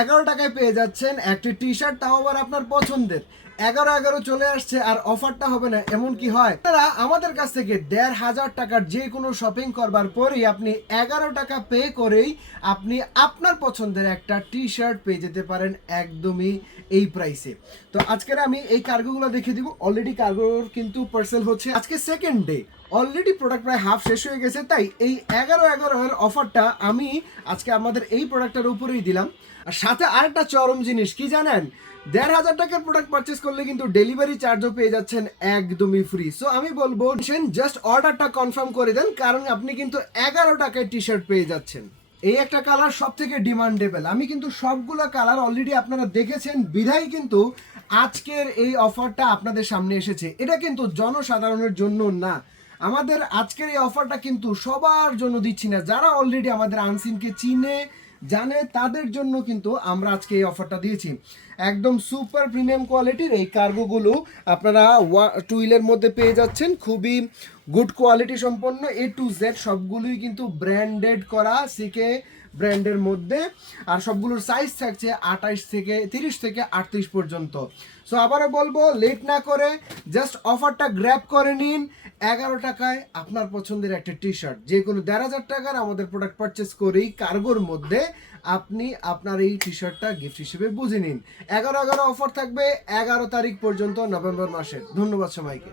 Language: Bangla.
11 টাকায় পেয়ে যাচ্ছেন একটি টি শার্ট, তাও আবার আপনার পছন্দের। 11 চলে আসছে আর অফারটা হবে না, এমন কি হয়? তারা আমাদের কাছ থেকে 1,500 টাকার যে কোনো শপিং করবার পরেই আপনি 11 টাকা পে করেই আপনি আপনার পছন্দের একটা টি শার্ট পেয়ে যেতে পারেন একদমই এই প্রাইসে। তো আজকের আমি এই কার্গোগুলো দেখিয়ে দিব। অলরেডি কার্গোর কিন্তু পার্সেল হচ্ছে আজকে সেকেন্ড ডে, অলরেডি প্রোডাক্ট প্রায় হাফ শেষ হয়ে গেছে। তাই এই 11 এর অফারটা আমি আজকে আমাদের এই প্রোডাক্টের উপরেই দিলাম। আর সাথে আরেকটা চরম জিনিস কি জানেন, 1,500 টাকার প্রোডাক্ট পারচেস করলে কিন্তু ডেলিভারি চার্জও পেয়ে যাচ্ছেন একদমই ফ্রি। সো আমি বলবো জাস্ট অর্ডারটা কনফার্ম করে দেন, কারণ আপনি কিন্তু 11 টাকায় টি শার্ট পেয়ে যাচ্ছেন। এই একটা কালার সব থেকে ডিমান্ডেবল, আমি কিন্তু সবগুলো কালার অলরেডি আপনারা দেখেছেন, বিধায় কিন্তু আজকের এই অফারটা আপনাদের সামনে এসেছে। এটা কিন্তু জনসাধারণের জন্য না, আমাদের আজকের এই অফারটা কিন্তু সবার জন্য দিচ্ছি না, যারা অলরেডি আমাদের আনসিনকে চিনে জানে তাদের জন্য কিন্তু আমরা আজকে এই অফারটা দিয়েছি। একদম সুপার প্রিমিয়াম কোয়ালিটির এই কার্গোগুলো আপনারা টুইলের মধ্যে পেয়ে যাচ্ছেন, খুবই গুড কোয়ালিটি সম্পন্ন। এ টু জেড সবগুলোই কিন্তু ব্র্যান্ডেড করা, সিকে ব্র্যান্ডের মধ্যে। আর সবগুলোর সাইজ থাকছে 30 থেকে 38 পর্যন্ত। সো আবারও বলবো, লেট না করে জাস্ট অফারটা গ্র্যাব করে নিন। 11 টাকায় আপনার পছন্দের একটা টি শার্ট, যে কোনো 1,500 টাকার আমাদের প্রোডাক্ট পারচেস করেই কার্গোর মধ্যে আপনি আপনার এই টি শার্টটা গিফট হিসেবে বুঝে নিন। 11 অফার থাকবে 11 তারিখ পর্যন্ত, নভেম্বর মাসের। ধন্যবাদ সবাইকে।